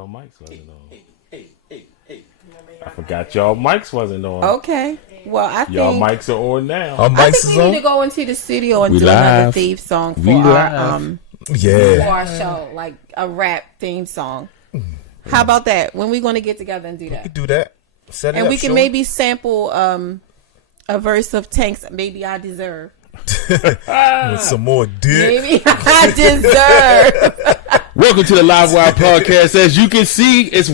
Mics wasn't on. I forgot y'all mics wasn't on. Okay. Well, I think y'all mics are on now. Our I mics think is we on. need to go into the studio and We do live. another theme song for We our live. for our show, like a rap theme song. How about that? When we going to get together and do We that? could do that. Set it And up, we can show maybe sample a verse of Tank's "Maybe I Deserve." with some more dick. Maybe I deserve. Welcome to the Live Wire Podcast. As you can see, it's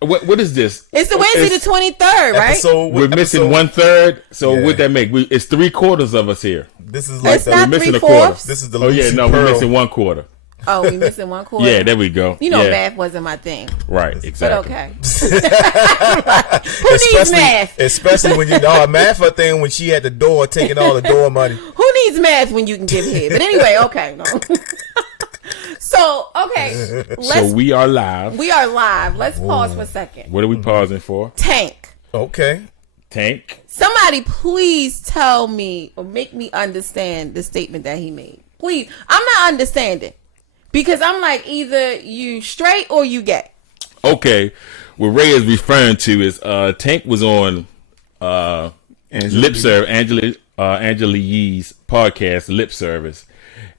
what is this? It's the Wednesday the 23rd, right? We're missing 1/3. So what that make? It's 3/4 of us here. This is like It's not we're missing a 3/4. quarter. This is the Oh yeah, Lucy no, Pearl. we're missing 1/4. Oh, we missing 1/4. Yeah, there we go. You know, yeah. math wasn't my thing. Right, exactly. But okay. Who needs math? Especially when math her thing when she at the door taking all the door money. Who needs math when you can give head? But anyway, okay. No. So, okay. So we are live. We are live. Let's pause for a second. What are we pausing for? Tank. Okay. Tank. Somebody please tell me or make me understand the statement that he made. Please. I'm not understanding. Because I'm like, either you straight or you gay. Okay. What Ray is referring to is Tank was on Lip Service, Angela Yee's podcast, Lip Service.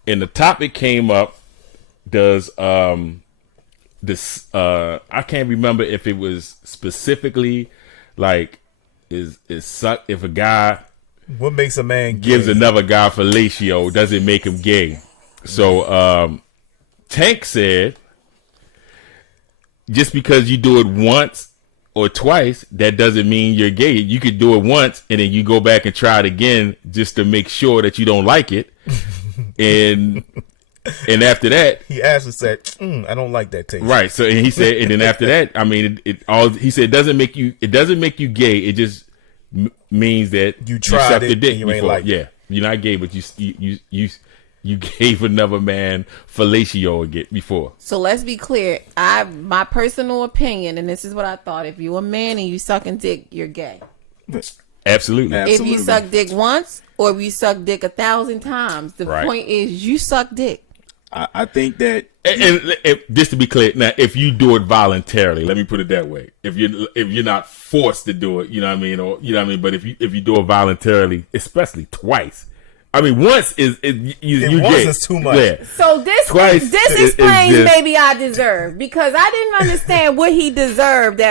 And the topic came up, does this I can't remember if it was specifically like is suck if a guy What makes a man gay? gives another guy fellatio, does it make him gay? So Tank said just because you do it once or twice, that doesn't mean you're gay. You could do it once and then you go back and try it again just to make sure that you don't like it. and after that, He asked and said, I don't like that taste. right. So and he said, and then after that, I mean, he said it doesn't make you gay. It just means that You tried sucked it the dick and you ain't before. like it. Yeah, you're not gay, but you gave another man fellatio again before. So let's be clear. My personal opinion, and this is what I thought. If you're a man and you sucking dick, you're gay. Absolutely. If you suck dick once or if you suck dick 1,000 times, the Right. point is you suck dick. I think that And just to be clear, now if you do it voluntarily, let me put it that way. If you're not forced to do it, you know what I mean, or you know what I mean. But if you do it voluntarily, especially twice, I mean, once you once gay. is too much. Yeah. So this Twice explains is just- maybe I deserve, because I didn't understand what he deserved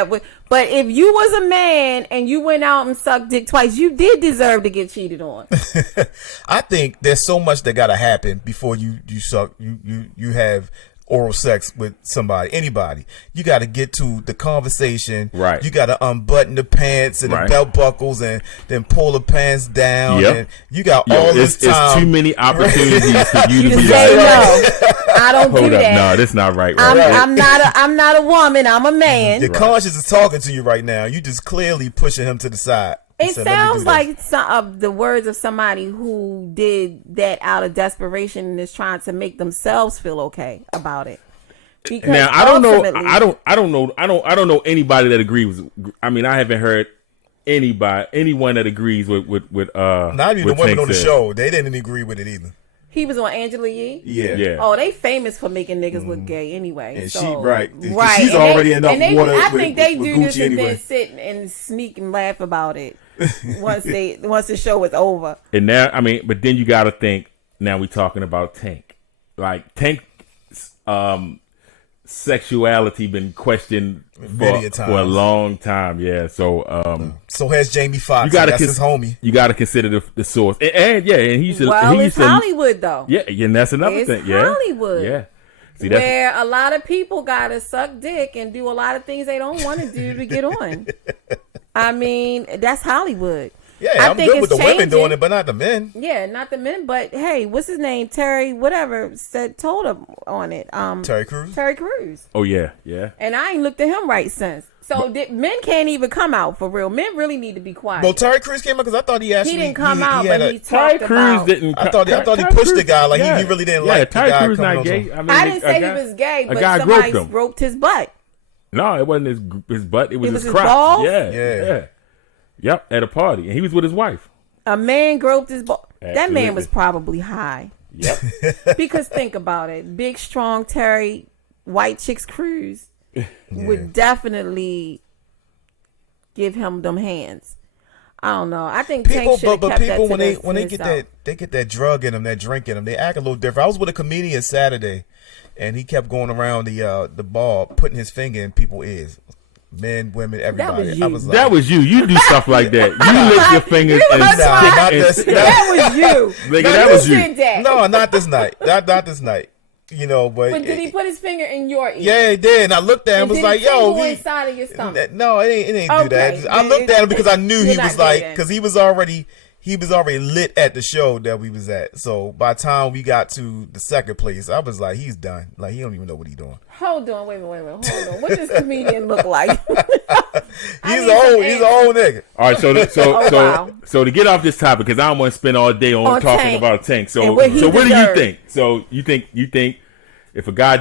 but if you was a man and you went out and sucked dick twice, you did deserve to get cheated on. I think there's so much that gotta happen before you suck you have oral sex with anybody. You got to get to the conversation. Right. You got to unbutton the pants and Right. the belt buckles and then pull the pants down. Yep. And you got all this time. It's too many opportunities for you to You be say like, no. I don't do hold up, that. no, that's not right. I'm not a woman. I'm a man. Your conscience is talking to you right now. You just clearly pushing him to the side. It So let me do sounds this. like some of the words of somebody who did that out of desperation and is trying to make themselves feel okay about it. Because Now I don't know. ultimately- I don't know anybody that agrees. I mean, I haven't heard anyone that agrees with Not even the what women Tank on the said. show. They didn't agree with it either. He was on Angela Yee. Yeah. Oh, they famous for making niggas look gay anyway. And so, she right. And She's already enough water. I think they with do Gucci this and anyway. then sit and sneak and laugh about it once the show is over. And now, I mean, but then you got to think. Now we talking about Tank. Like Tank, sexuality been questioned for a long time. Yeah. So has Jamie Foxx. You gotta that's his homie. You got to consider the source. And he's it's Hollywood though. Yeah, and that's another thing. Yeah, Hollywood. Yeah. See, where a lot of people gotta suck dick and do a lot of things they don't want to do to get on. I mean, that's Hollywood. Yeah, I'm good with the women doing it, but not the men. Yeah, not the men. But hey, what's his name? Terry, whatever, told him on it. Terry Crews. Terry Crews. Oh yeah. And I ain't looked at him right since. So men can't even come out for real. Men really need to be quiet. Well, Terry Crews came out because I thought he actually didn't come out, but he talked Terry Crews about. Didn't. I thought he pushed the guy like he really didn't like the Terry guy Crews coming not gay. I didn't say he was gay, but somebody roped his butt. No, it wasn't his butt. It was his crotch. balls? Yeah. Yep, at a party, and he was with his wife. A man groped his ball. Absolutely. That man was probably high. Yep. Because think about it. Big, strong Terry, white chicks Crews would definitely give him them hands. I don't know. I think people, Tank but people that when they get that drug in them, that drink in them, they act a little different. I was with a comedian Saturday, and he kept going around the bar, putting his finger in people's ears. Men, women, everybody. That was you. You do stuff like that. You lick your fingers and that was you. Nigga, that was you. No, not this night. Not this night. You know, but did he put his finger in your ear? Yeah, he did. And I looked at him and was like, "Yo, inside of your stomach." No, it ain't do that. I looked at him because I knew he was like, because he was already lit at the show that we was at. So by the time we got to the second place, I was like, he's done. Like he don't even know what he's doing. Hold on, wait a minute. Hold on. What does comedian look like? He's an old nigga. All right, so to get off this topic, because I don't want to spend all day on talking Tank. about Tank. So what do you think? So you think if a guy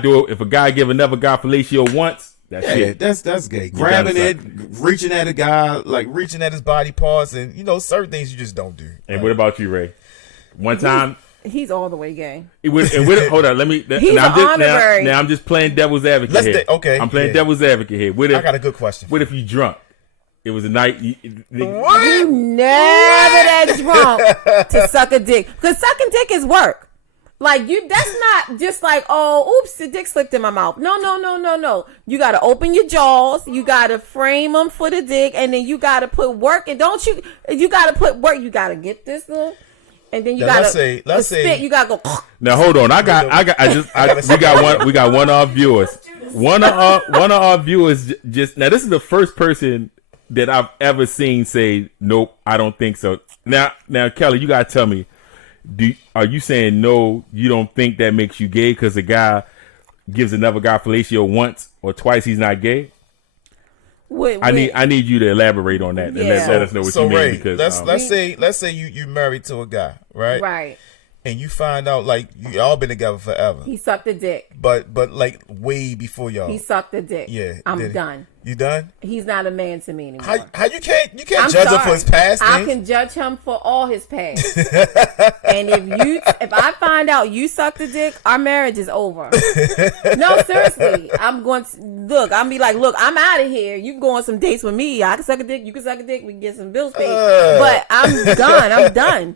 give another guy fellatio once, that's shit. That's gay. Grabbing it, reaching at a guy, like reaching at his body parts, and certain things you just don't do. And what about you, Ray? One time. He's all the way gay. Hold on, let me. He's honorary. Now I'm just playing devil's advocate here. Okay, I'm playing devil's advocate here. I got a good question. What if you drunk? It was a night. You never that drunk to suck a dick, because sucking dick is work. Like that's not just like, oh, oops, the dick slipped in my mouth. No. You got to open your jaws. You got to frame them for the dick, and then you got to put work. And you got to put work. You got to get this little. And then you got to let's say you got to go. Now hold on, we got one of our viewers. One of our viewers just now. This is the first person that I've ever seen say, "Nope, I don't think so." Now, Kelly, you gotta tell me. Are you saying no? You don't think that makes you gay because a guy gives another guy fellatio once or twice? He's not gay. I need you to elaborate on that and let us know what you mean. Ray, because let's say you married to a guy, right? Right. And you find out like you all been together forever. He sucked a dick. But like way before y'all. He sucked a dick. Yeah. I'm done. You done? He's not a man to me anymore. How you can't judge him for his past things? I can judge him for all his past. And if I find out you sucked a dick, our marriage is over. No, seriously. I'm going to look. I'm be like, look, I'm out of here. You can go on some dates with me. I can suck a dick. You can suck a dick. We can get some bills paid. But I'm done. I'm done.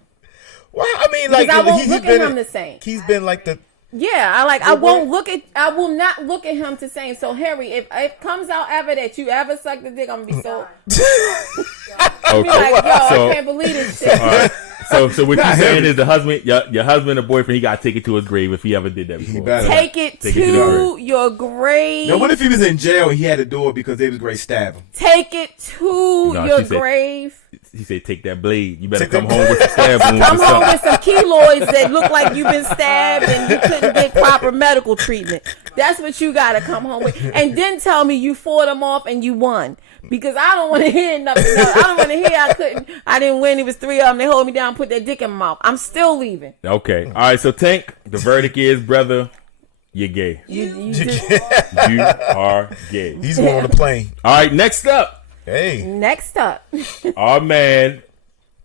Well, I mean, like I won't look at him the same. He's been like the. Yeah, I will not look at him the same. So Harry, if it comes out ever that you ever sucked a dick, I'm gonna be so. I'll be like, yo, I can't believe this shit. Right. So what you're saying is the husband, your husband or boyfriend, he got to take it to his grave if he ever did that before. Take it to your grave. Now, what if he was in jail and he had to do it because they was going to stab him? Take it to your grave. He said, take that blade. You better come home with some stab wounds. Come home with some keloids that look like you've been stabbed and you couldn't get proper medical treatment. That's what you got to come home with. And then tell me you fought them off and you won. Because I don't want to hear nothing else. I don't want to hear I didn't win. It was 3 of them. They hold me down, put that dick in my mouth. I'm still leaving. Okay. All right. So Tank, the verdict is, brother, you're gay. You are gay. He's going on the plane. All right. Next up. Hey. Next up. Our man,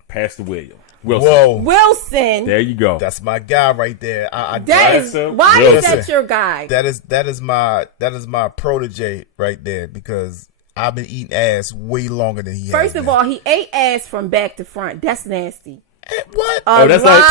Pastor William. Wilson. Whoa. Wilson. There you go. That's my guy right there. Why Wilson. is that your guy? That is my protege right there because I've been eating ass way longer than he has. First of all, he ate ass from back to front. That's nasty. What? That's like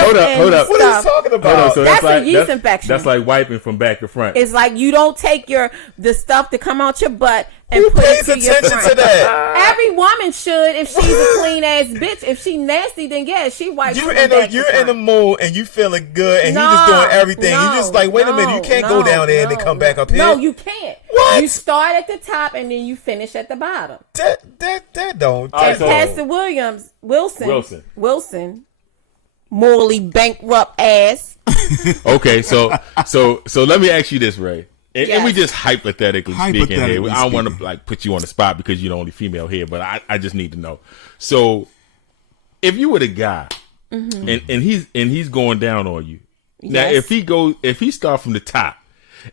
hold up. What are you talking about? So that's a yeast infection. That's like wiping from back to front. It's like you don't take the stuff to come out your butt and Who put pays it to your attention front. to that? Every woman should if she's a clean ass bitch. If she nasty, then yeah, she wipes. You're in the mood and you feeling good and he just doing everything. You just like, wait a minute, you can't go down there and then come back up here. No, you can't. What? You start at the top and then you finish at the bottom. That don't. All right, so- Pastor Wilson, morally bankrupt ass. Okay, so let me ask you this, Ray. And we just hypothetically speaking here. I don't want to like put you on the spot because you're the only female here, but I just need to know. So if you were the guy and he's going down on you. Now if he start from the top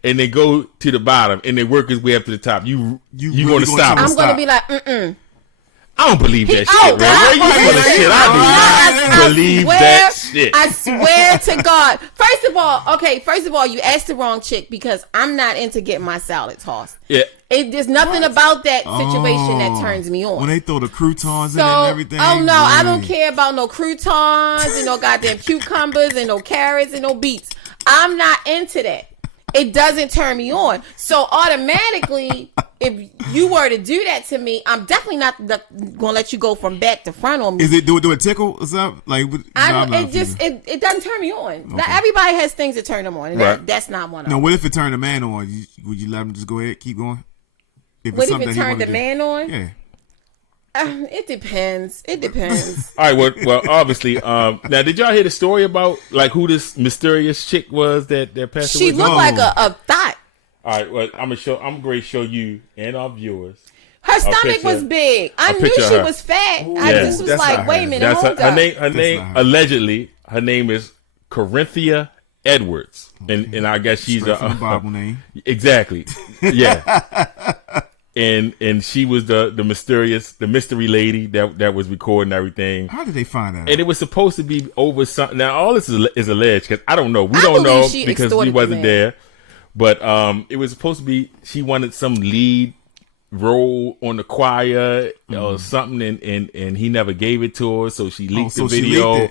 and they go to the bottom and they work his way up to the top, you really going to stop him. I'm going to be like, I don't believe that shit, man. You full of shit. I do not believe that shit. I swear to God. First of all, you asked the wrong chick because I'm not into getting my salad tossed. Yeah. There's nothing about that situation that turns me on. When they throw the croutons in it and everything. Oh no, I don't care about no croutons and no goddamn cucumbers and no carrots and no beets. I'm not into that. It doesn't turn me on. So automatically, if you were to do that to me, I'm definitely not gonna let you go from back to front on me. Is it do it tickle or something? Like it doesn't turn me on. Okay. Not everybody has things that turn them on, and that's not one of them. Now, what if it turned the man on? Would you let him just go ahead, keep going? What if it turned the man on? Yeah. It depends. All right. Well, obviously. Now, did y'all hear the story about like who this mysterious chick was that passed away? She looked like a thought. All right. Well, I'm going to show you and our viewers. Her stomach was big. I knew she was fat. I just was like, wait a minute, hold up. Her name allegedly. Her name is Corinthia Edwards, and I guess she's a Bible name. Exactly. Yeah. And she was the mystery lady that was recording everything. How did they find out? And it was supposed to be over something. Now all this is alleged because I don't know. We don't know because we wasn't there. But it was supposed to be she wanted some lead role on the choir or something, and he never gave it to her, so she leaked the video.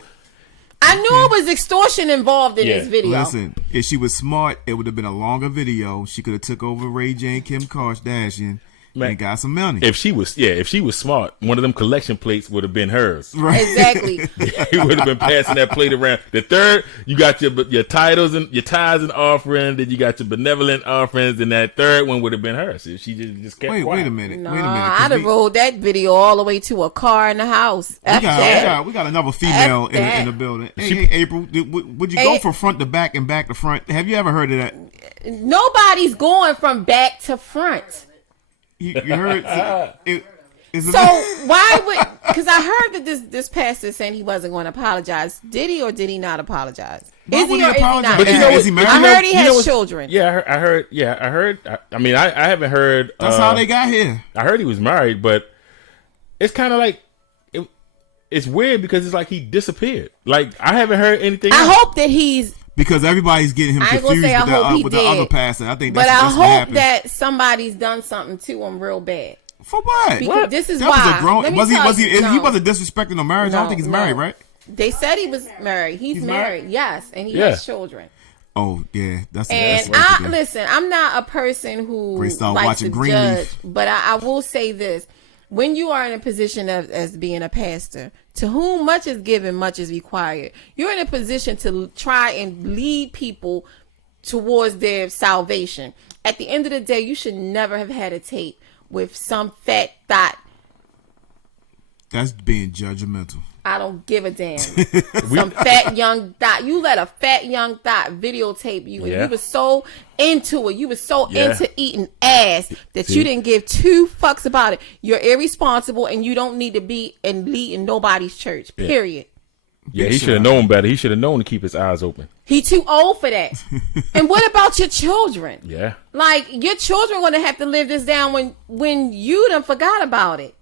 I knew it was extortion involved in this video. Listen, if she was smart, it would have been a longer video. She could have took over Ray J, Kim Kardashian, and got some money. If she was smart, one of them collection plates would have been hers. Right. Exactly. He would have been passing that plate around. The third, you got your titles and your tithes and offering. Then you got your benevolent offerings, and that third one would have been hers. If she just kept quiet. Wait a minute. I'd have rolled that video all the way to a car in the house. We got another female in the building. Hey, April, would you go from front to back and back to front? Have you ever heard of that? Nobody's going from back to front. You heard? So why would? Because I heard that this pastor saying he wasn't going to apologize. Did he or did he not apologize? Is he or is he not? But is he married? I heard he has children. Yeah, I heard. I mean, I haven't heard. That's how they got here. I heard he was married, but it's kind of like it's weird because it's like he disappeared. Like I haven't heard anything. I hope that he's. Because everybody's getting him confused with the other pastor. I think that's I what hope that somebody's done something to him real bad. For what? Because this is that why. Was he wasn't disrespecting no marriage. I don't think he's married, right? They said he was married. He's married, yes, and he has children. Oh yeah, that's. Listen. I'm not a person who likes to judge, but I will say this: when you are in a position as being a pastor, to whom much is given, much is required. You're in a position to try and lead people towards their salvation. At the end of the day, you should never have had a tape with some fat thought. That's being judgmental. I don't give a damn. Some fat young thought. You let a fat young thought videotape you, and you were so into it. You were so into eating ass that you didn't give two fucks about it. You're irresponsible, and you don't need to be and lead in nobody's church. Period. Yeah, he should have known better. He should have known to keep his eyes open. He too old for that. And what about your children? Yeah. Like, your children going to have to live this down when you done forgot about it.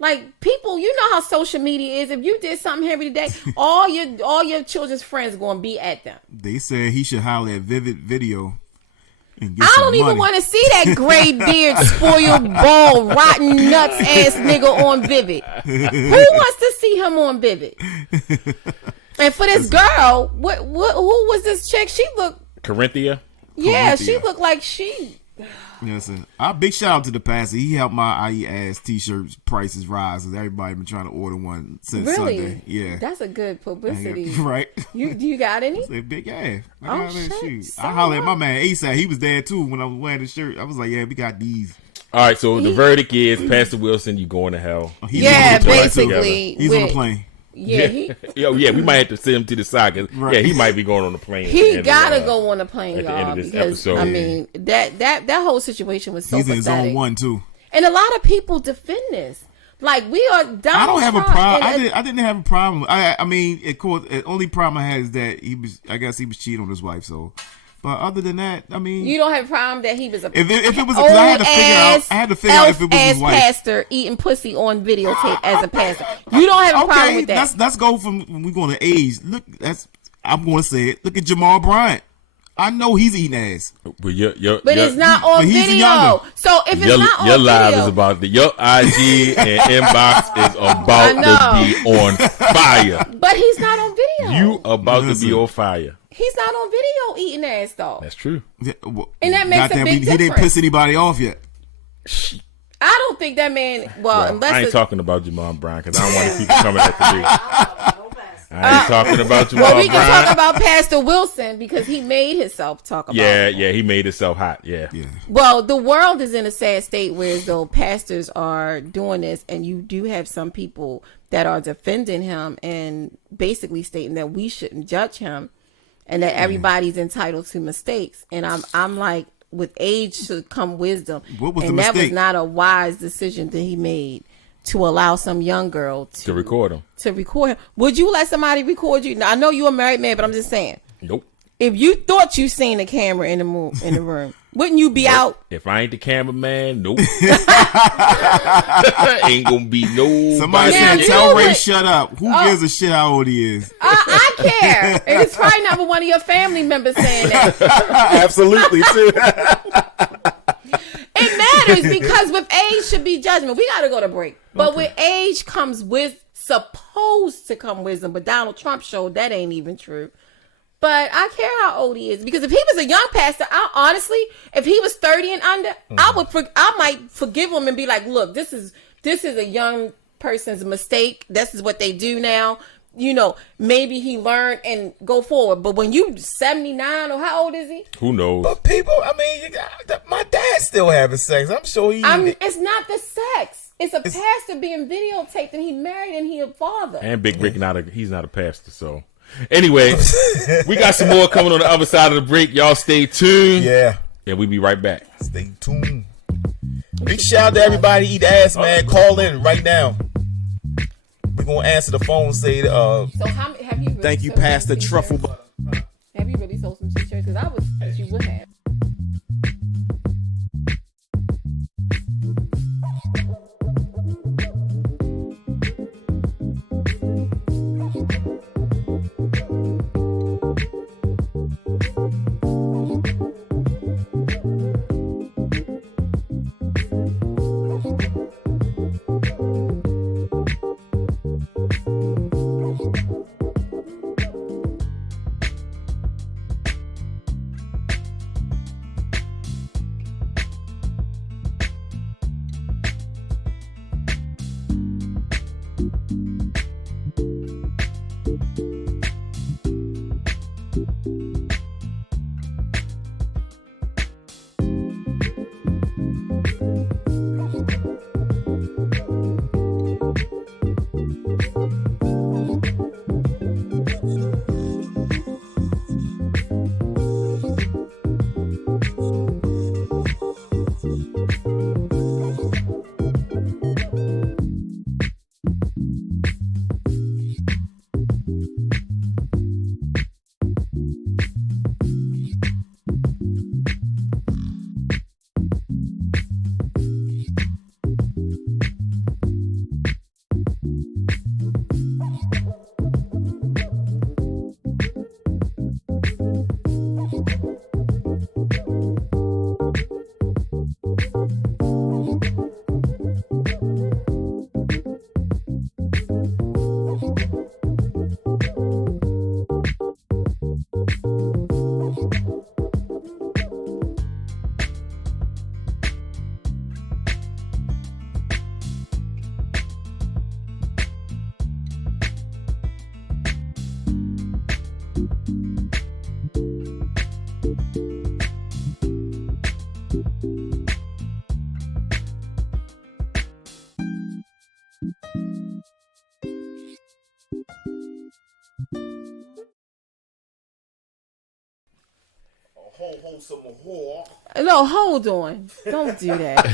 Like, people, you know how social media is. If you did something every day, all your children's friends going to be at them. They said he should holler at Vivid Video. I don't even want to see that gray beard, spoiled, bald, rotten nuts ass nigga on Vivid. Who wants to see him on Vivid? And for this girl, who was this chick? She looked Corinthia. Yeah, she looked like she. Yes, a big shout out to the pastor. He helped my IE ass t-shirts prices rise, and everybody been trying to order one since Sunday. Yeah, that's a good publicity, right? Do you got any? Say big ass. Shit. I hollered at my man ASAP. He was there too when I was wearing the shirt. I was like, yeah, we got these. All right, so the verdict is Pastor Wilson, you going to hell. Basically, he's on the plane. Yeah, we might have to send him to the side. Right. Yeah, he might be going on the plane. He gotta go on the plane, at the y'all. end of this because episode. I mean, that whole situation was so He's pathetic. in his own one too. And a lot of people defend this. Like, we are Donald I don't have Trump a problem. I didn't have a problem. I mean, of course, the only problem I had is that I guess he was cheating on his wife. So, but other than that, I mean, you don't have a problem that he was a if it was because I had to figure out if it was his wife. Pastor eating pussy on videotape as a pastor. You don't have a problem with that. Let's go from when we going to age. Look, I'm going to say it. Look at Jamal Bryant. I know he's eating ass, but it's not on video. So if it's not on video, your live is about your IG and inbox is about to be on fire. But he's not on video. You about to be on fire. He's not on video eating ass though. That's true. And that makes a big difference. He didn't piss anybody off yet. I don't think that man. Well, unless I ain't talking about Jamal Bryant because I don't want people coming after me. I ain't talking about Jamal Bryant. Well, we can talk about Pastor Wilson because he made himself talk about it. Yeah, he made himself hot. Yeah. Well, the world is in a sad state where as though pastors are doing this, and you do have some people that are defending him and basically stating that we shouldn't judge him and that everybody's entitled to mistakes. And I'm like, with age should come wisdom. What was and the that mistake? was not a wise decision that he made to allow some young girl to record him. Would you let somebody record you? Now, I know you're a married man, but I'm just saying. Nope. If you thought you seen a camera in the room, wouldn't you be out? If I ain't the cameraman, nope. Ain't gonna be no. Somebody said, "Tell Ray shut up." Who gives a shit how old he is? I care. And it's probably not one of your family members saying that. Absolutely too. It matters because with age should be judgment. We got to go to break. But with age comes supposed to come wisdom. But Donald Trump showed that ain't even true. But I care how old he is because if he was a young pastor, honestly, if he was 30 and under, I might forgive him and be like, look, this is a young person's mistake. This is what they do now. You know, maybe he learned and go forward. But when you 79 or how old is he? Who knows? But people, I mean, my dad's still having sex. I'm sure he. It's not the sex. It's pastor being videotaped and he married and he a father. And Big Rick he's not a pastor, so. Anyway, we got some more coming on the other side of the break. Y'all stay tuned. Yeah. And we'll be right back. Stay tuned. Big shout out to everybody eat ass, man. Call in right now. We're going to answer the phone, say, so have you really thank you, Pastor Truffle. Have you really sold some t-shirts? Because I was that you would have. No, hold on. Don't do that.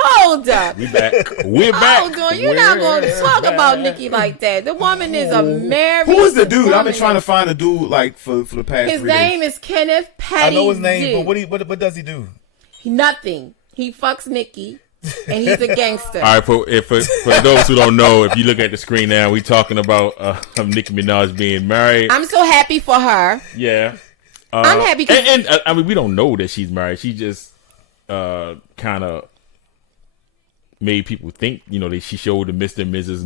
Hold up. We back. We're back. Hold on. You're not going to talk about Nikki like that. The woman is a married Who is the dude? woman. I've been trying to find a dude like for the past. His 3 days. name is Kenneth Petty. I know his name, but what does he do? Nothing. He fucks Nikki, and he's a gangster. All right, for those who don't know, if you look at the screen now, we talking about Nicki Minaj being married. I'm so happy for her. Yeah. I'm happy. And I mean, we don't know that she's married. She just kind of made people think, you know, that she showed the Mr. and Mrs.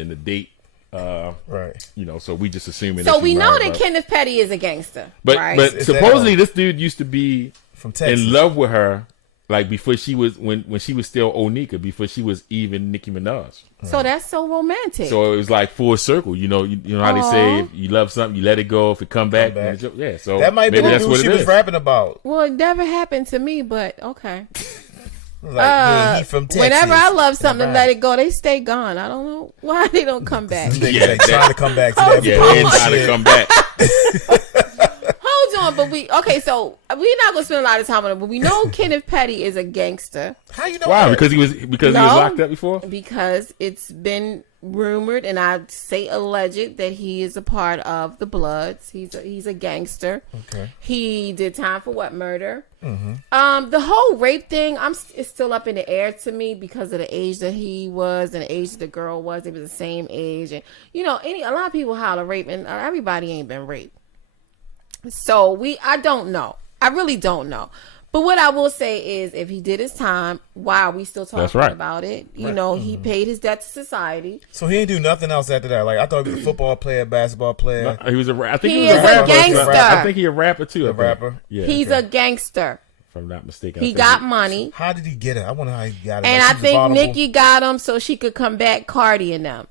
and the date. Right. You know, so we just assuming. So we know married, that Kenneth Petty is a gangster. But right? but supposedly this dude used to be from Texas. in love with her, like before she was when she was still Onika, before she was even Nicki Minaj. So that's so romantic. So it was like full circle. You know how they say if you love something, you let it go. If it come back. Yeah. So that might be maybe the that's dude what she it was is. rapping about. Well, it never happened to me, but okay. Like, yeah, he from Texas. Whenever I love something and let it go, they stay gone. I don't know why they don't come back. They trying to come back to that. Yeah, they ain't trying to come back. Hold on, so we're not gonna spend a lot of time on it, but we know Kenneth Petty is a gangster. How you know? Wow, that? because he was locked up before. Because it's been rumored, and I say alleged, that he is a part of the Bloods. He's a gangster. Okay. He did time for what? Murder. Mm-hmm. The whole rape thing, it's still up in the air to me because of the age that he was and the age that the girl was. They were the same age, and a lot of people holler rape, and everybody ain't been raped. So I don't know. I really don't know. But what I will say is, if he did his time, why are we still talking about it? You know, he paid his debt to society. So he ain't do nothing else after that. Like, I thought he was a football player, basketball player. No, he was I think He he was is a a rapper. gangster. I think he a rapper too. A rapper? Yeah. He's a gangster. If I'm not mistaken. He got money. How did he get it? I wonder how he got it. And like, I think Nikki got him so she could come back Cardi and them.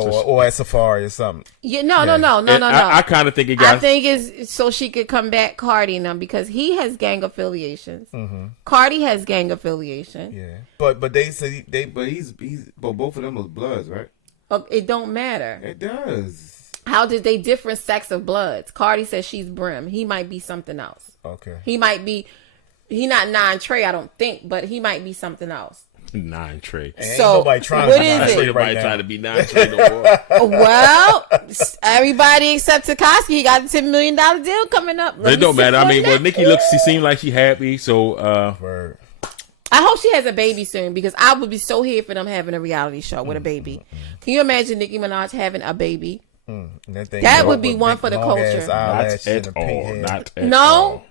Or at Safari or something. Yeah, no. I kind of think it got. I think it's so she could come back Cardi and them because he has gang affiliations. Mm-hmm. Cardi has gang affiliation. Yeah, but they say but both of them was Bloods, right? It don't matter. It does. How did they different sects of Bloods? Cardi says she's Brim. He might be something else. Okay. He might be. He not Nine Trey, I don't think, but he might be something else. Nine Trey. So nobody trying what to is it? Nobody trying to be Nine Trey no more. Well, everybody except Tekashi, he got a $10 million deal coming up. But it don't matter. I mean, well, Nikki she seemed like she happy. So Word. I hope she has a baby soon because I would be so here for them having a reality show with a baby. Can you imagine Nicki Minaj having a baby? That would be one for the culture. Not at all. Not at No? all.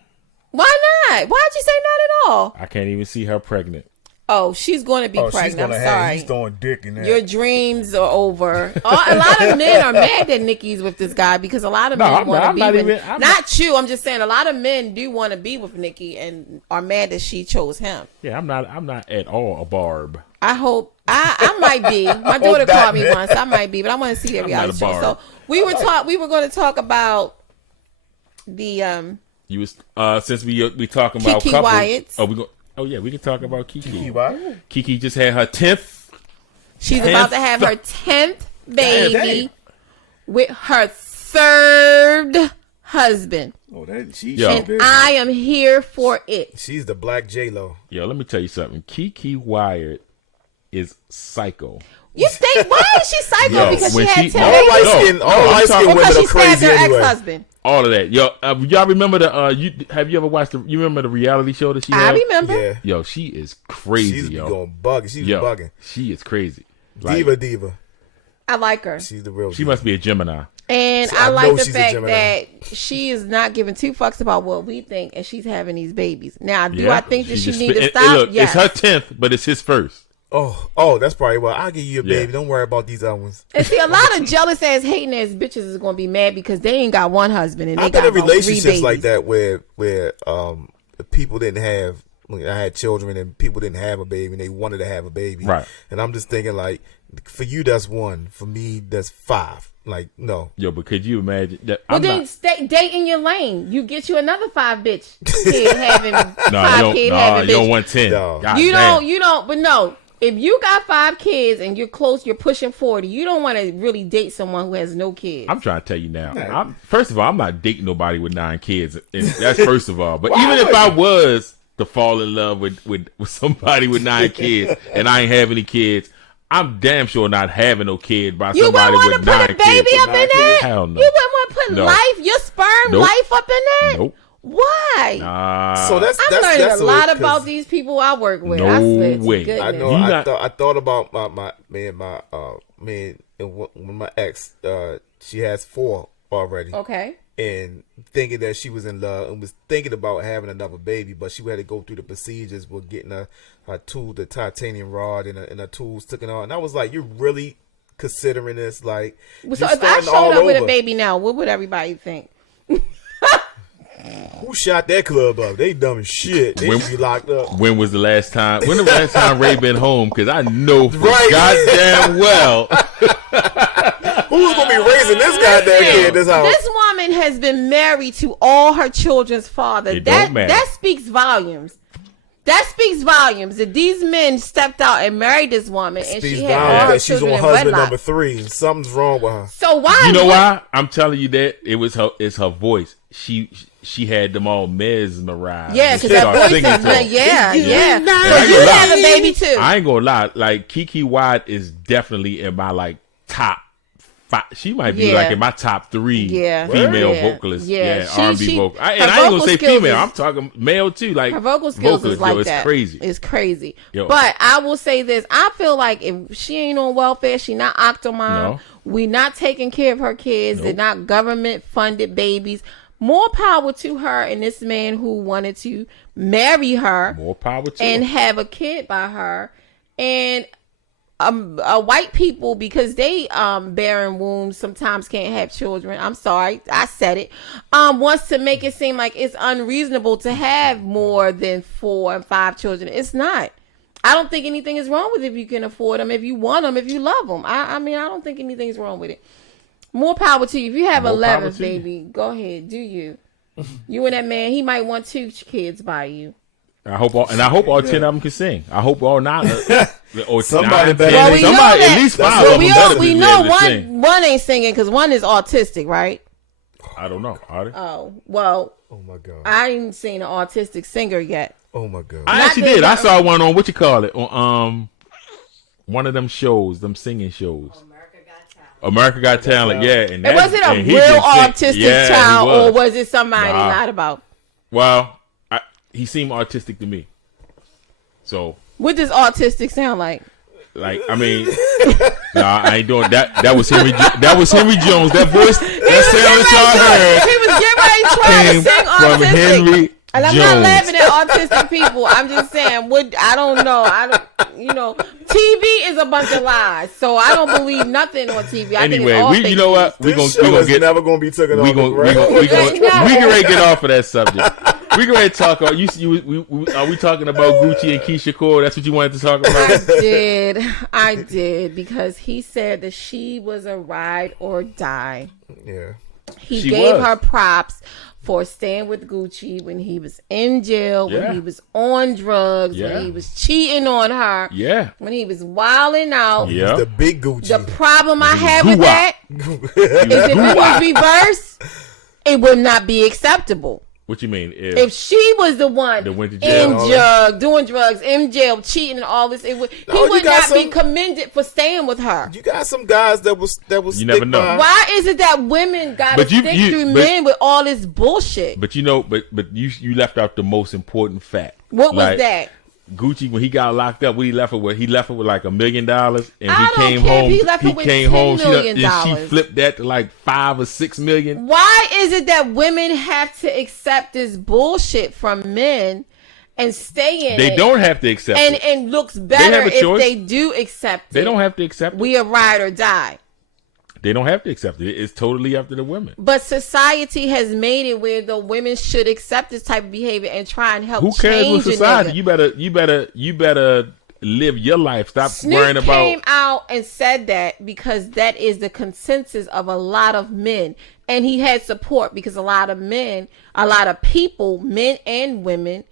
Why not? Why'd you say not at all? I can't even see her pregnant. Oh, she's going to be pregnant. I'm sorry. He's throwing dick in there. Your dreams are over. A lot of men are mad that Nikki's with this guy because a lot of men want to be with him. Not you. I'm just saying a lot of men do want to be with Nikki and are mad that she chose him. Yeah, I'm not at all a barb. I hope I might be. My daughter called me once. I might be, but I want to see their reality show. So we were going to talk about the You was since we talking about Kiki couples. Wyatt's. We can talk about Kiki. Kiki what? Kiki just had her 10th. She's about to have her 10th baby with her 3rd husband. Oh, and I am here for it. She's the black J-Lo. Yo, let me tell you something. Kiki Wyatt is psycho. You think why is she psycho? Because she had 10 babies? All light skin women are crazy her anyway. ex-husband. All of that. Yo, y'all remember have you ever watched you remember the reality show that she had? I remember. Yeah. Yo, she is crazy, She's yo. going bugging. She's bugging. She is crazy. Like, Diva. I like her. She's the real She diva. must be a Gemini. And I like the fact that she is not giving 2 fucks about what we think, and she's having these babies. Now, do I think that she need to stop? Look, yes. It's her 10th, but it's his first. Oh, that's probably why. I'll give you a baby. Don't worry about these other ones. And see, a lot of jealous ass, hating ass bitches is going to be mad because they ain't got one husband and they got about 3 relationships babies. like that where people didn't have. I had children and people didn't have a baby and they wanted to have a baby. Right. And I'm just thinking like, for you that's 1. For me that's 5. Like, no. Yo, but could you imagine that? Well, then date in your lane. You get you another 5 bitch kid having 5 kid having bitch. You don't want 10. No. You don't. But no, if you got 5 kids and you're close, you're pushing 40. You don't want to really date someone who has no kids. I'm trying to tell you now. First of all, I'm not dating nobody with 9 kids. And that's first of all. But even if I was to fall in love with somebody with 9 kids and I ain't have any kids, I'm damn sure not having no kid by somebody with 9 kids. You wouldn't want to put a baby up in that? Hell no. You wouldn't want to put life, your sperm life up in that? Nope. Why? So I'm learning a lot about these people I work with. No way. I know. I thought about my ex. She has 4 already. Okay. And thinking that she was in love and was thinking about having another baby, but she had to go through the procedures with getting a tool, the titanium rod, and a tools taken on. And I was like, you're really considering this? Like, so if I showed up with a baby now, what would everybody think? Who shot that club up? They dumb as shit. They should be locked up. When was the last time? When the last time Ray been home? Because I know for goddamn well. Who's gonna be raising this goddamn kid in this house? This woman has been married to all her children's father. That speaks volumes. That speaks volumes that these men stepped out and married this woman, and she had all her children in wedlock. She's on husband number 3. Something's wrong with her. So why? You know why? I'm telling you that it's her voice. She had them all mesmerized. Yeah, because that voice is yeah. So you have a baby too. I ain't gonna lie. Like Kiki Wyatt is definitely in my like top 5. She might be like in my top 3 female vocalists. Yeah, R&B vocal. And I ain't gonna say female. I'm talking male too. Like her vocal skills is like that. It's crazy. It's crazy. But I will say this: I feel like if she ain't on welfare, she not Octomom. No. We not taking care of her kids. Nope. They're not government funded babies. More power to her and this man who wanted to marry her. More power to and her. Have a kid by her. And white people, because they bearing wombs sometimes can't have children. I'm sorry, I said it. Wants to make it seem like it's unreasonable to have more than 4 and 5 children. It's not. I don't think anything is wrong with it if you can afford them, if you want them, if you love them. I mean, I don't think anything's wrong with it. More power to you. If you have 11, baby, go ahead, do you. You and that man, he might want 2 kids by you. I hope all 10 of them can sing. I hope all 9 or somebody 9, better. 10, Well, somebody at least 5 of them. We know one ain't singing because one is autistic, right? I don't know. Are they? Oh well. Oh my God. I ain't seen an autistic singer yet. Oh my God. I actually did. I saw one on what you call it on one of them shows, them singing shows. America Got Talent, yeah. And was it a real autistic child, or was it somebody not about? Well, he seemed autistic to me. So what does autistic sound like? Like, I mean, I ain't doing that. That was Henry. That was Henry Jones. That voice, that sound that y'all heard, he was getting ready to try to sing from autistic. Henry. And I'm not laughing at autistic people. I'm just saying, I don't know. TV is a bunch of lies, so I don't believe nothing on TV. Anyway, you know what? We never gonna be taken off. We can ready to get off of that subject. We can ready to talk. Are we talking about Gucci and Keisha Cole? That's what you wanted to talk about? I did because he said that she was a ride or die. Yeah, he gave her props for staying with Gucci when he was in jail, when he was on drugs, when he was cheating on her, when he was wilding out. Yeah, the big Gucci. The problem I have with that is if it was reversed, it would not be acceptable. What you mean? If she was the one that went to jail, doing drugs, in jail, cheating, and all this, he would not be commended for staying with her. You got some guys that was. You never know. Why is it that women got to stick through men with all this bullshit? But you left out the most important fact. What was that? Gucci, when he got locked up, what he left it with? He left it with like $1 million, and he came home. She flipped that to like $5 or $6 million. Why is it that women have to accept this bullshit from men and stay in it? They don't have to accept it, and looks better if they do accept it. They don't have to accept it. We a ride or die. They don't have to accept it. It's totally up to the women. But society has made it where the women should accept this type of behavior and try and help. Who cares with society? You better live your life. Stop Snoop worrying about. came out and said that because that is the consensus of a lot of men, and he had support because a lot of people, men and women,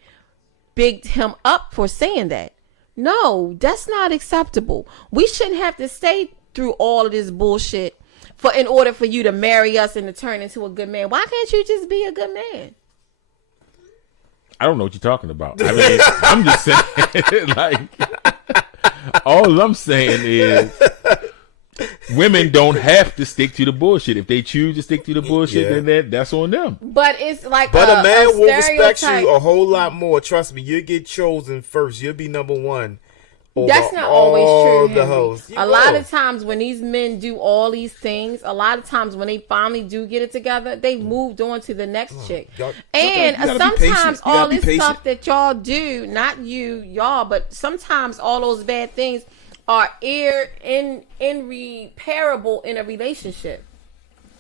bigged him up for saying that. No, that's not acceptable. We shouldn't have to stay through all of this bullshit in order for you to marry us and to turn into a good man. Why can't you just be a good man? I don't know what you're talking about. I mean, I'm just saying, like, all I'm saying is women don't have to stick to the bullshit. If they choose to stick to the bullshit, then that's on them. But it's like a man will respect stereotype. you a whole lot more. Trust me, you'll get chosen first. You'll be number one. That's not always true, the Henry. hoes. A lot of times when these men do all these things, a lot of times when they finally do get it together, they moved on to the next chick. And sometimes all this stuff that y'all do, not y'all, but sometimes all those bad things are irreparable in a relationship.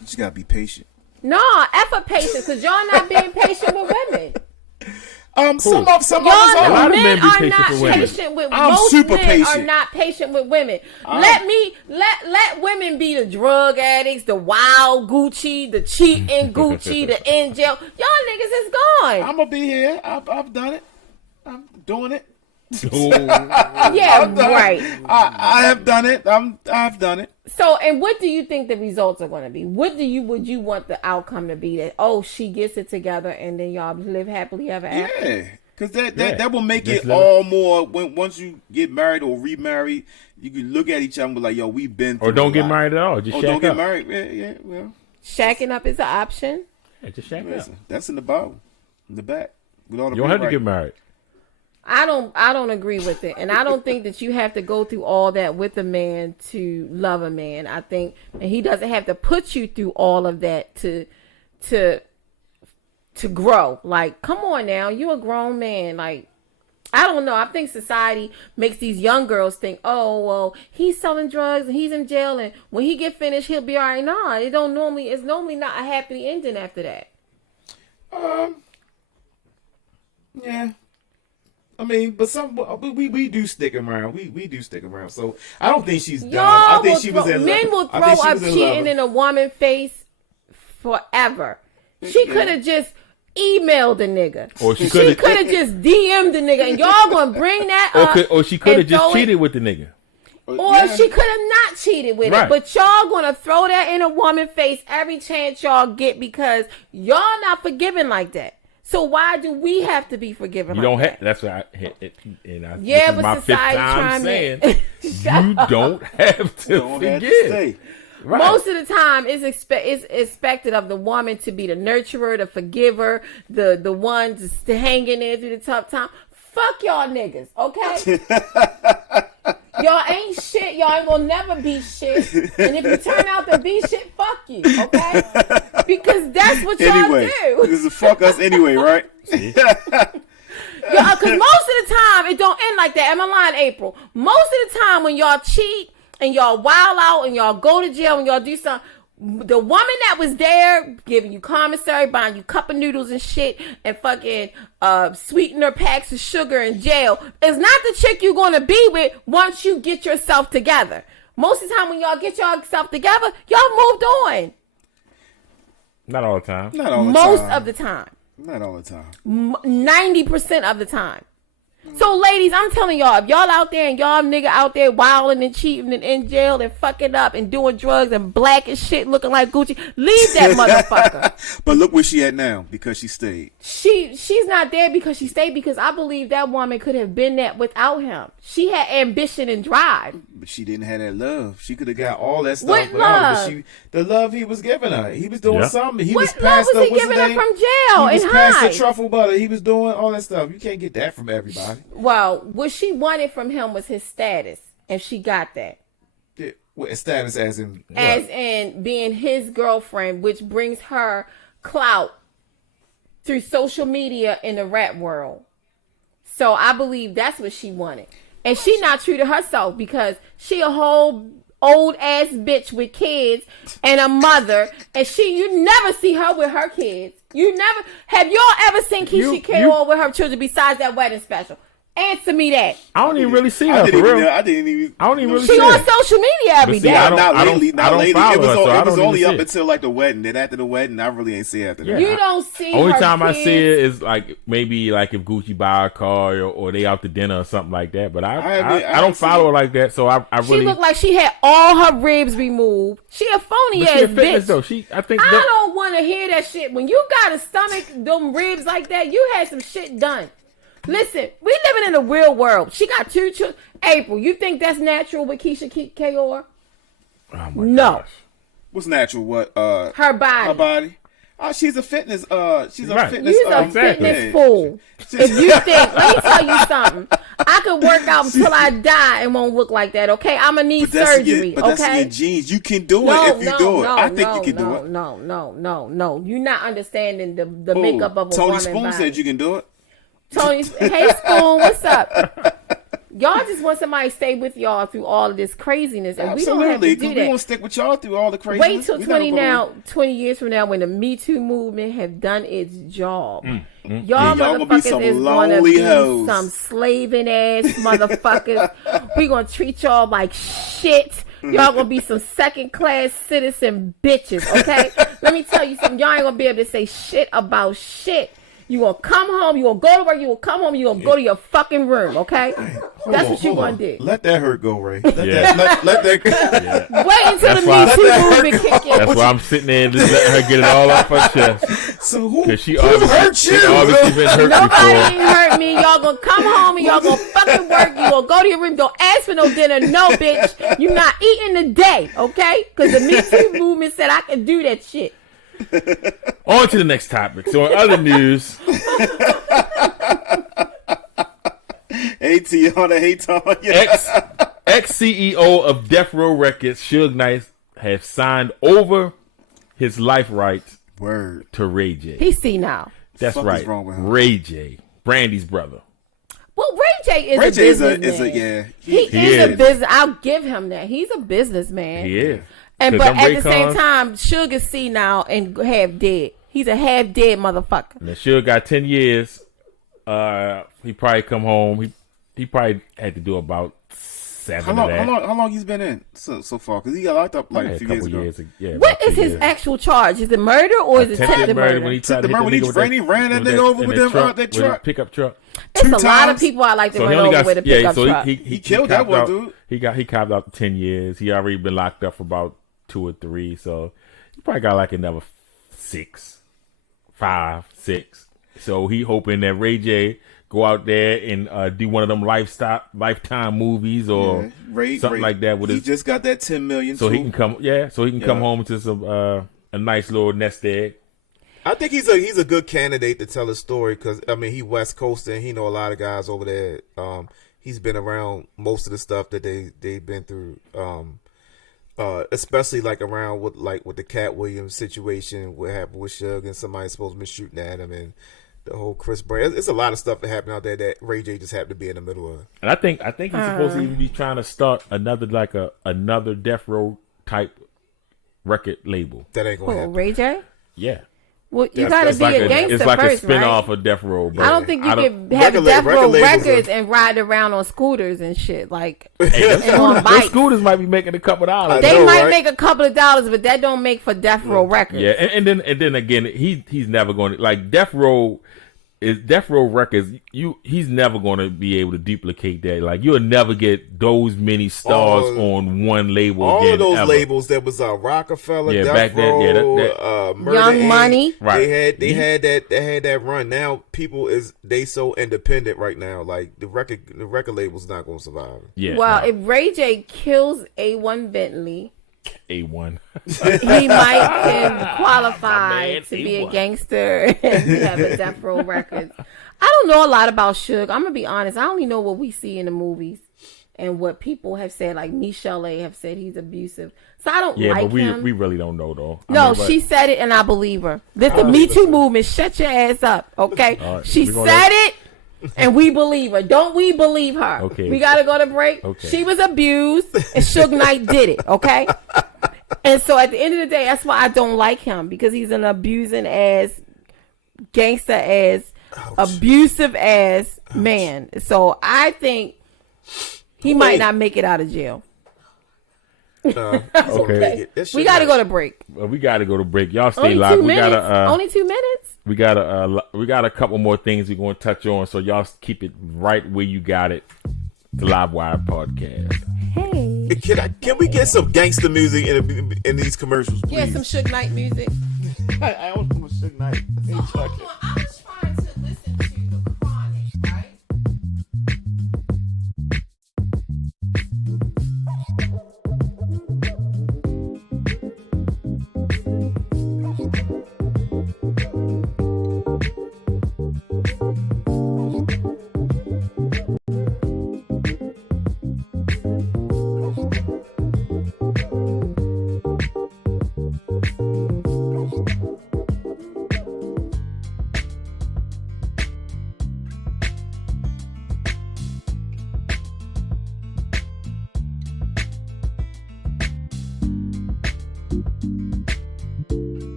You just gotta be patient. No, effort patience, because y'all not being patient with women. Some of us Men are. are not patient with most men are not patient with women. Let women be the drug addicts, the wild Gucci, the cheating Gucci, the in jail. Y'all niggas is gone. I'm gonna be here. I've done it. I'm doing it. Yeah, right. I have done it. I've done it. So, and what do you think the results are going to be? Would you want the outcome to be that she gets it together and then y'all live happily ever after? Yeah, because that will make it all more. Once you get married or remarried, you can look at each other and be like, "Yo, we've been." Or don't get married at all. Just shack don't get up. married. Yeah. Well, shacking up is an option. Yeah, just shack up. That's in the Bible, in the back. With all the you don't have to get married. I don't agree with it. And I don't think that you have to go through all that with a man to love a man. I think, and he doesn't have to put you through all of that to grow. Like, come on now, you're a grown man. Like, I don't know. I think society makes these young girls think, oh, well, he's selling drugs and he's in jail, and when he get finished, he'll be all right. No, it's normally not a happy ending after that. Yeah. I mean, but we do stick around. We do stick around. So I don't think she's dumb. I think she was in love. Men will throw up cheating in a woman's face forever. She could have just emailed the nigga. Or she could have just DM'd the nigga, and y'all gonna bring that up. Or she could have just cheated with the nigga. Or she could have not cheated with it. But y'all gonna throw that in a woman's face every chance y'all get because y'all not forgiving like that. So why do we have to be forgiven? You don't have. That's what I. Yeah, but my society trying saying you don't have to forgive. Right. Most of the time, it's expected of the woman to be the nurturer, the forgiver, the one to hang in there through the tough time. Fuck y'all niggas, okay? Y'all ain't shit. Y'all ain't gonna never be shit. And if you turn out to be shit, fuck you, okay? Because that's what y'all do. This is fuck us anyway, right? Because most of the time, it don't end like that. Am I lying, April? Most of the time when y'all cheat and y'all wild out and y'all go to jail and y'all do something, the woman that was there giving you commissary, buying you cup of noodles and shit, and fucking sweetener packs of sugar in jail is not the chick you're going to be with once you get yourself together. Most of the time when y'all get yourself together, y'all moved on. Not all the time. Not all the Most time. of the time. Not all the time. 90% of the time. So, ladies, I'm telling y'all, if y'all out there and y'all nigga out there wilding and cheating and in jail and fucking up and doing drugs and black as shit looking like Gucci, leave that motherfucker. But look where she at now because she stayed. She's not there because she stayed, because I believe that woman could have been that without him. She had ambition and drive. But she didn't have that love. She could have got all that stuff. What love? But the love he was giving her. He was doing something. What love was he giving her from jail? He was past the truffle butter. He was doing all that stuff. You can't get that from everybody. Well, what she wanted from him was his status, and she got that. Yeah. What status as in what? As in being his girlfriend, which brings her clout through social media in the rap world. So I believe that's what she wanted. And she not true to herself because she a whole old ass bitch with kids and a mother, and you never see her with her kids. Have y'all ever seen Keisha Cole with her children besides that wedding special? Answer me that. I don't even really see her for real. I didn't even. I don't even really She see on her. social media every day. Not lately. follow her, so I It was don't only even up see it. until like the wedding. Then after the wedding, I really ain't see it after that. You don't see Only her time kids. I see it is like maybe like if Gucci buy a car or they out to dinner or something like that. But I don't follow her like that, so I really. She looked like she had all her ribs removed. She a phony But ass she a fitness bitch. though. I don't want to hear that shit. When you got a stomach, them ribs like that, you had some shit done. Listen, we living in the real world. She got 2 children. April, you think that's natural with Keisha Kayor? Oh my No. gosh. What's natural? What? Her body. Her body. Oh, she's a fitness. She's a Right. fitness. You's a fitness fool. If you think, let me tell you something. I could work out until I die and won't look like that. Okay, I'm gonna need surgery. But that's in your genes. You can do it if you do it. I think you can do it. No. You're not understanding the makeup of a Tony woman. Spoon body. said you can do it. Tony, hey Spoon, what's up? Y'all just want somebody to stay with y'all through all of this craziness, and we don't have to do We that. won't stick with y'all through all the craziness. Wait till 20 years from now, when the Me Too movement have done its job. Y'all motherfuckers is gonna be some slaving ass motherfuckers. We gonna treat y'all like shit. Y'all gonna be some second class citizen bitches, okay? Let me tell you something. Y'all ain't gonna be able to say shit about shit. You gonna come home, you gonna go to work, you gonna come home, you gonna go to your fucking room, okay? That's what you gonna do. Let that hurt go, Ray. Let Wait until That's the why- Me Too movement kick in. That's why I'm sitting there and just letting her get it all off her chest. So who She hurt obviously you? been hurt Nobody before. ain't hurt me. Y'all gonna come home and y'all gonna fucking work. You gonna go to your room. Don't ask for no dinner. No, bitch. You not eating today, okay? Because the Me Too movement said I can do that shit. On to the next topic. So in other news, AT on the hate on ex CEO of Death Row Records, Suge Knight, has signed over his life rights Word. to Ray J. He see now. That's Fuck is right. wrong with him? Ray J, Brandy's brother. Well, Ray J is Ray a J is businessman. yeah. He is a business. I'll give him that. He's a businessman. He is. And 'Cause but them at the same Raycons- time, Suge is see now and half dead. He's a half dead motherfucker. And Suge got 10 years. He probably come home. He probably had to do about 7 of that. How long he's been in so far? Because he got locked up like a few years ago. Yeah, What about is 2 his years. actual charge? Is it murder or is it attempted murder? When he tried to Attempted murder hit when the nigga he with ran that nigga over with that truck. pickup truck. It's a lot of times. people I like to So run he only over got with a pickup truck. He killed that copped one out- dude. He copped out 10 years. He already been locked up for about 2 or 3. So he probably got like another 5, 6. So he hoping that Ray J go out there and do one of them lifetime movies or something like that with he his. just got that 10 million. So he can come. Yeah. So he can come home to some a nice little nest egg. I think he's a good candidate to tell a story because I mean he West Coast and he know a lot of guys over there. He's been around most of the stuff that they've been through. Especially like around with the Cat Williams situation, what happened with Suge and somebody supposed to be shooting at him and the whole Chris Brown. It's a lot of stuff that happened out there that Ray J just happened to be in the middle of. And I think he's supposed to even be trying to start another Death Row type record label. That ain't gonna Oh, happen. Ray J? Yeah. Well, you gotta It's be like a gangster it's like first, a spin-off right? of Death Row. But I don't think you can have record Death Row labels records are- and ride around on scooters and shit like Hey, and on those bikes. scooters might be making a couple dollars. They know, might right? make a couple of dollars, but that don't make for Death Row records. Yeah, and then again, he's never going to like Death Row Records. He's never going to be able to duplicate that. Like you'll never get those many stars on one label. All again, of those ever. labels. There was Rockefeller, Yeah, Death back then, Row, yeah, Murder Young Inc. Money. Right. They had that run. Now people they so independent right now. Like the record label's not going to survive. Yeah. Well, no. if Ray J kills A1 Bentley, A1. he might can qualify man, to be a A1. gangster and have a Death Row Records. I don't know a lot about Suge. I'm gonna be honest. I only know what we see in the movies and what people have said. Like Michelle A have said he's abusive. So I don't Yeah, like but we him. really don't know though. No, but- she said it and I believe her. The Me Too movement, shut your ass up, okay? All right, She we gonna said it and we believe her. Don't we believe her? Okay. We got to go to break. Okay. She was abused and Suge Knight did it, okay? And so at the end of the day, that's why I don't like him because he's an abusing ass, gangster ass, abusive ass man. So I think he might not make it out of jail. Okay. We got to go to break. Well, we got to go to break. Y'all stay Only live. 2 We minutes. gotta. Only 2 minutes. We got a couple more things we're going to touch on. So y'all keep it right where you got it. The Live Wire podcast. Hey. Can we get some gangster music in these commercials, please? Yeah, some Suge Knight music. I don't want Suge Knight. I was trying to listen to the Chronic, right?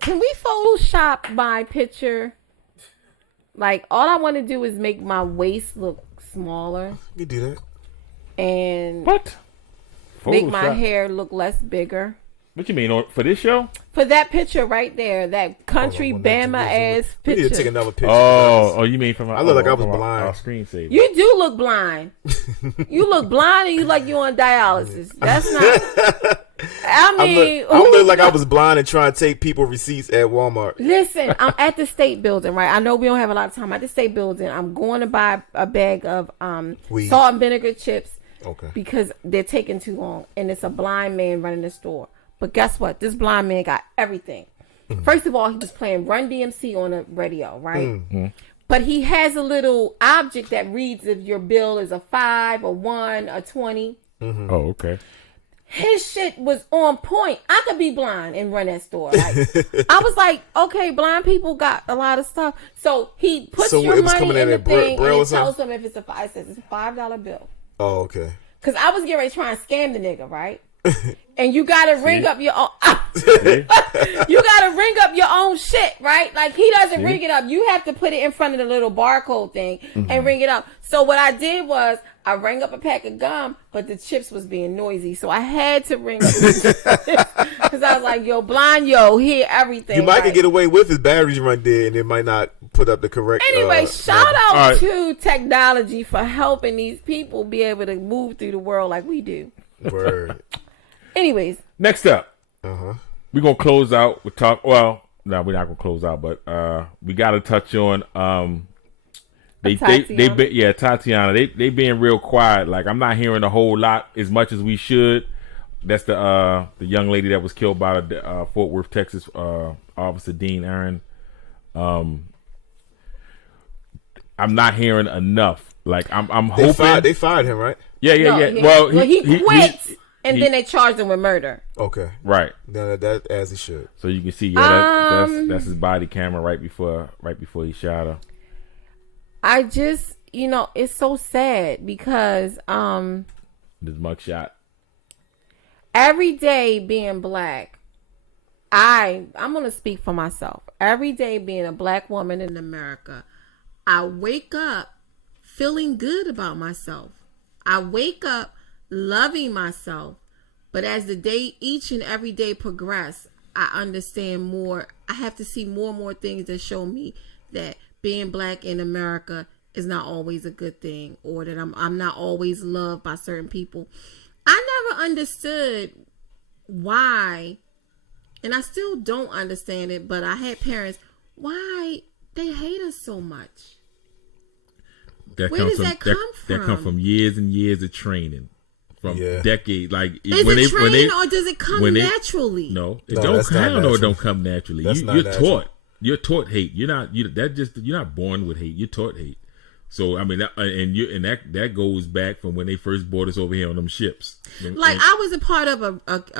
Can we Photoshop my picture? Like, all I want to do is make my waist look smaller. You do that. And What? make my Photoshop? hair look less bigger. What you mean for this show? For that picture right there, that country Hold on, Bama ass We need to take picture. another picture. Oh, you mean from? I look like I was from blind. Our screensaver. You do look blind. You look blind and you like you on dialysis. That's not. I mean, I look like I was blind and trying to take people receipts at Walmart. Listen, I'm at the state building, right? I know we don't have a lot of time. At the state building, I'm going to buy a bag of Weed. salt and vinegar chips. Okay. Because they're taking too long, and it's a blind man running the store. But guess what? This blind man got everything. First of all, he was playing Run DMC on the radio, right? Mm-hmm. But he has a little object that reads if your bill is a 5, a 1, a 20. Oh, okay. His shit was on point. I could be blind and run that store. Like, I was like, okay, blind people got a lot of stuff. So he puts So your it was money coming in in the at thing Braille and or it tells something? him if it's it says it's a $5 bill. Oh, okay. Because I was getting ready to try and scam the nigga, right? And you gotta ring up your own. You gotta ring up your own shit, right? Like, he doesn't ring it up. You have to put it in front of the little barcode thing and ring it up. So what I did was I rang up a pack of gum, but the chips was being noisy, so I had to ring up because I was like, "Yo, blind, yo, hear everything." You might right? could get away with his batteries run dead, and it might not put up the correct. Anyway, shout out right. to technology for helping these people be able to move through the world like we do. Word. Uh-huh. Anyways, Next up, we're gonna close out with talk. Well, no, we're not gonna close out, but we got to touch on Tatiana. They being real quiet. Like, I'm not hearing a whole lot as much as we should. That's the young lady that was killed by the Fort Worth, Texas officer Dean Aaron. I'm not hearing enough. Like, I'm hoping They fired him, right? Yeah. he quit, and then they charged him with murder. Okay. Right. Now that as he should. So you can see, that's his body camera right before he shot her. I just, it's so sad because This mugshot. every day being black, I'm gonna speak for myself. Every day being a black woman in America, I wake up feeling good about myself. I wake up loving myself. But as the day, each and every day progress, I understand more. I have to see more and more things that show me that being black in America is not always a good thing, or that I'm not always loved by certain people. I never understood why, and I still don't understand it, but I had parents, why they hate us so much. Where does that come from? That comes from years and years of training. From decades, like is it training or does it come naturally? No, it don't come. No, it don't come naturally. You're taught. You're taught hate. You're not born with hate. You're taught hate. So I mean, that goes back from when they first brought us over here on them ships. Like I was a part of a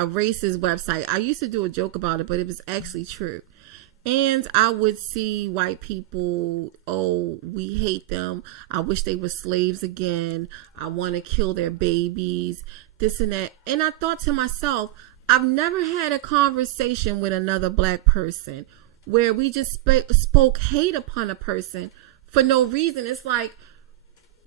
racist website. I used to do a joke about it, but it was actually true. And I would see white people, oh, we hate them. I wish they were slaves again. I want to kill their babies, this and that. And I thought to myself, I've never had a conversation with another black person where we just spoke hate upon a person for no reason. It's like,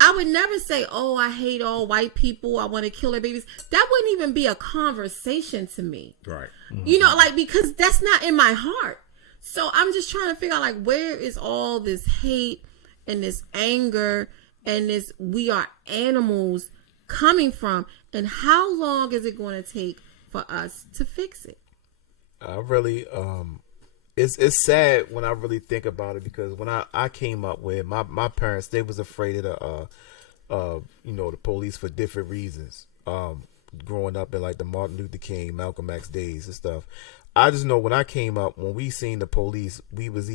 I would never say, oh, I hate all white people. I want to kill their babies. That wouldn't even be a conversation to me. Right. Mm-hmm. You know, like, because that's not in my heart. So I'm just trying to figure out, like, where is all this hate and this anger and this we are animals coming from, and how long is it going to take for us to fix it? I really, it's sad when I really think about it, because when I came up with my parents, they was afraid of the police for different reasons. Growing up in like the Martin Luther King, Malcolm X days and stuff. I just know when I came up, when we seen the police, they was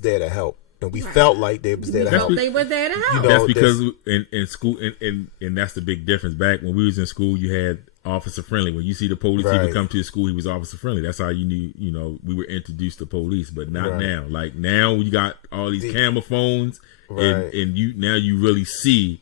there to help, and we felt like they was there to help. They were there to help. You know, that's because in school, and that's the big difference. Back when we was in school, you had officer friendly. When you see the police even come to your school, he was officer friendly. That's how you knew. You know, we were introduced to police, but not now. Like now, you got all these camera phones, and you really see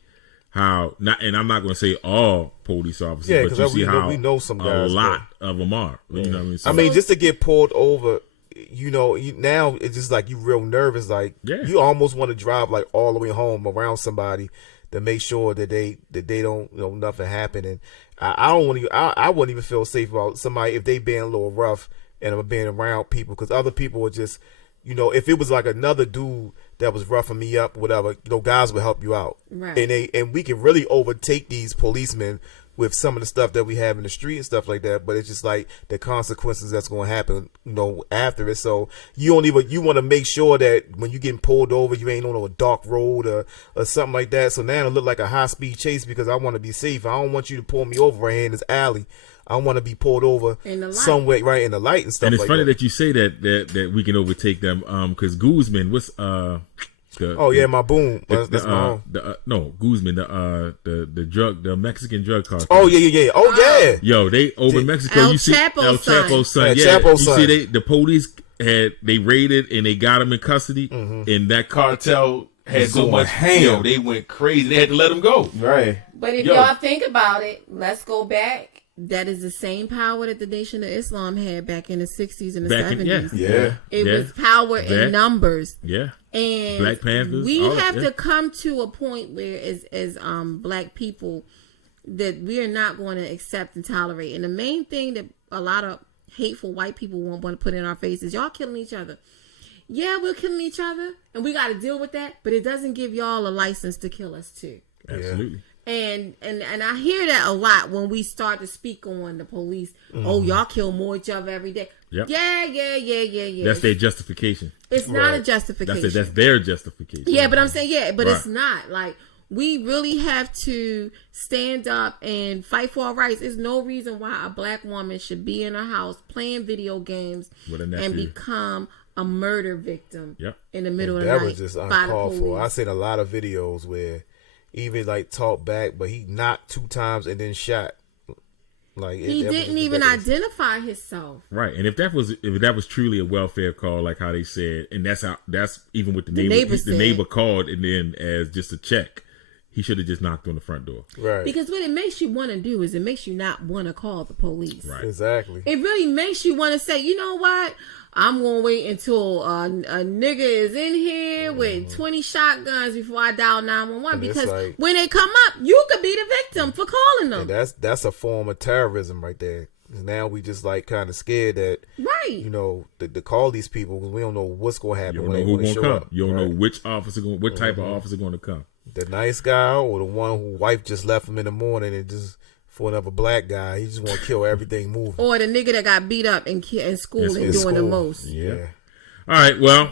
how not. And I'm not going to say all police officers, but you see how we know some guys, a lot of them are. You know what I mean? So, I mean, just to get pulled over, now it's just like you real nervous. Like you almost want to drive like all the way home around somebody to make sure that they don't nothing happen. And I don't want to. I wouldn't even feel safe about somebody if they being a little rough and I'm being around people, because other people would just, if it was like another dude that was roughing me up, whatever, guys would help you out. Right. And we can really overtake these policemen with some of the stuff that we have in the street and stuff like that. But it's just like the consequences that's going to happen, after it. So you want to make sure that when you're getting pulled over, you ain't on a dark road or something like that. So now it look like a high speed chase, because I want to be safe. I don't want you to pull me over right here in this alley. I want to be pulled over somewhere right in the light and stuff. And it's funny that you say that we can overtake them. Because Guzman, what's my boom. That's my Guzman, the Mexican drug cartel. Oh yeah. Yo, they over Mexico. El you see Chapo's son. Chapo's son. See the police they raided and they got him in custody, and that cartel had so much ham. They went crazy. They had to let him go. Right. But if y'all think about it, let's go back. That is the same power that the Nation of Islam had back in the 60s and the 70s. It was power in numbers. Yeah. And Black Panthers. We have to come to a point where as black people that we are not going to accept and tolerate. And the main thing that a lot of hateful white people won't want to put in our faces, y'all killing each other. Yeah, we're killing each other and we got to deal with that, but it doesn't give y'all a license to kill us too. Absolutely. And I hear that a lot when we start to speak on the police. Oh, y'all kill more each other every day. Yep. Yeah. That's their justification. It's not a justification. That's their justification. Yeah, but I'm saying it's not. Like, we really have to stand up and fight for our rights. There's no reason why a black woman should be in her house playing video games and become a murder victim in the middle of the night. That was just uncalled for. I've seen a lot of videos where even like talk back, but he knocked 2 times and then shot. Like he didn't even identify himself. Right, and if that was truly a welfare call, like how they said, and that's even what the neighbor called, and then as just a check, he should have just knocked on the front door. Right. Because what it makes you want to do is it makes you not want to call the police. Right. Exactly. It really makes you want to say, you know what? I'm going to wait until a nigga is in here with 20 shotguns before I dial 911, because when they come up, you could be the victim for calling them. And that's a form of terrorism right there. Now we just like kind of scared that, you know, to call these people because we don't know what's going to happen. You don't know who's going to come. Up. You don't know which officer, what type of officer going to come. The nice guy or the one who wife just left him in the morning and just for another black guy, he just want to kill everything moving. Or the nigga that got beat up in school and doing the most. Yeah. All right, well,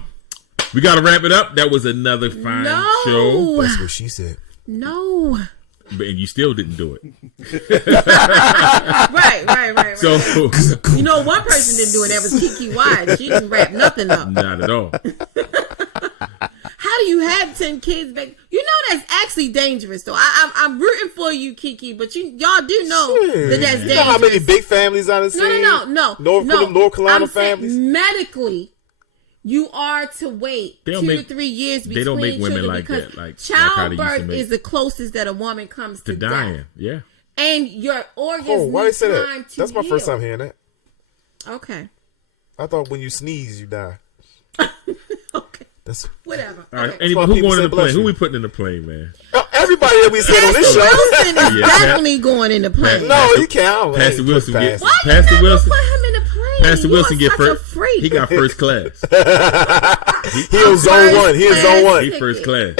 we got to wrap it up. That was another fine show. That's what she said. No. But and you still didn't do it. Right. So you know, one person didn't do it. That was Kiki Wide. She didn't wrap nothing up. Not at all. How do you have 10 kids back? You know that's actually dangerous, though. I'm rooting for you, Kiki, but y'all do know that that's dangerous. You know how many big families I done seen? No. North Carolina families. Medically, you are to wait 2 to 3 years between They don't make women children like because that. Like childbirth is the closest that a woman comes to dying. death. Yeah. And your organs why they say need that? time to That's my heal. first time hearing that. Okay. I thought when you sneeze, you die. Okay. That's whatever. All right. Okay. Anyway, who going in the plane? Who we putting in the plane, man? Everybody that we said on this show. Wilson is definitely going in the plane. No, you can't. Pastor Wilson get. Why Pastor you Wilson. put him in the plane? Pastor Wilson get first. first. He got first class. He on zone one. He in zone one. He first class.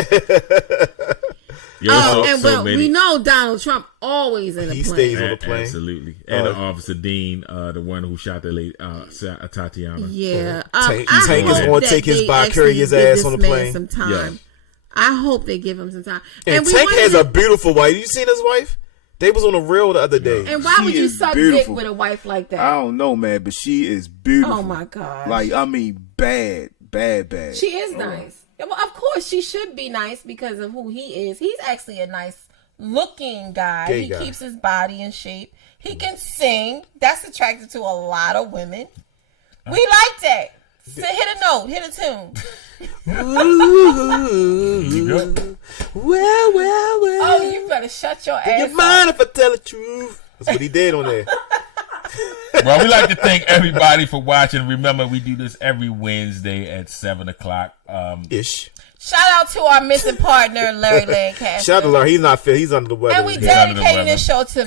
We know Donald Trump always in the plane. He stays on the plane. Absolutely. And Officer Dean, the one who shot the lady, Tatiana. Yeah. Tank is going to take his vicarious ass on the plane. Some time. Yeah. I hope they give him some time. And Tank has a beautiful wife. You seen his wife? They was on the reel the other day. And why would you suck dick with a wife like that? I don't know, man, but she is beautiful. Oh my God. Like, I mean, bad. She is nice. Well, of course, she should be nice because of who he is. He's actually a nice looking guy. He keeps his body in shape. He can sing. That's attractive to a lot of women. We like that. So hit a note. Hit a tune. Well. Oh, you better shut your ass up. You mind if I tell the truth? That's what he did on there. Well, we like to thank everybody for watching. Remember, we do this every Wednesday at 7 o'clock. Ish. Shout out to our missing partner, Larry Lancaster. Shout out to Larry. He's not fit. He's under the weather. And we dedicating this show to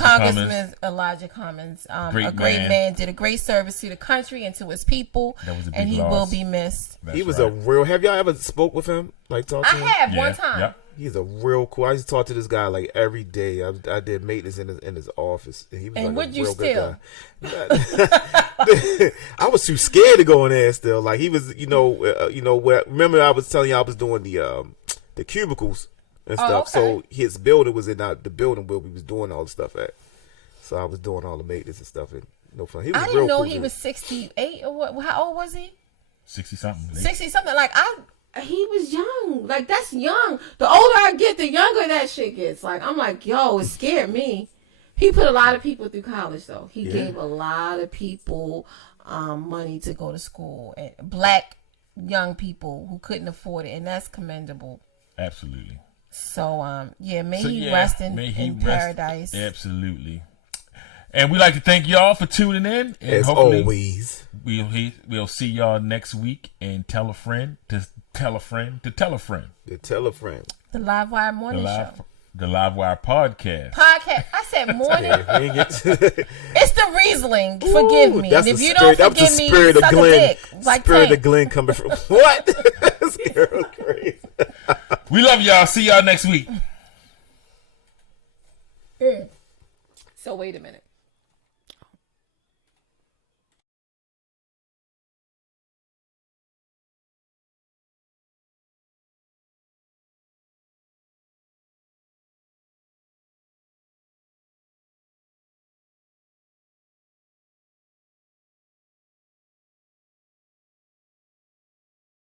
Congressman Elijah Cummings. A great man. Did a great service to the country and to his people. That was a big and he loss. will be missed. He was a real. Have y'all ever spoke with him? Like talk to him? I have one time. Yep. He's a real cool. I used to talk to this guy like every day. I did maintenance in his office, and he was like a real good guy. I was too scared to go in there still. Like he was, where. Remember, I was telling you I was doing the cubicles and stuff. Okay. So his building was in the building where we was doing all the stuff at. So I was doing all the maintenance and stuff, and no fun. He was I didn't know he was 68 or what? How old was he? 60 something. 60 something. Like he was young. Like, that's young. The older I get, the younger that shit gets. Like, I'm like, yo, it scared me. He put a lot of people through college, though. He gave a lot of people money to go to school. And black young people who couldn't afford it. And that's commendable. Absolutely. So, may he rest in paradise. Absolutely. And we like to thank y'all for tuning in. And as always. We'll see y'all next week. And tell a friend to tell a friend to tell a friend. To tell a friend. The Live Wire Morning Show. The Live Wire Podcast. I said morning. It's the Riesling. Forgive me. That's and if you don't forgive me, suck a dick. Like Spirit of Glenn coming from. What? This girl crazy. We love y'all. See y'all next week. So wait a minute.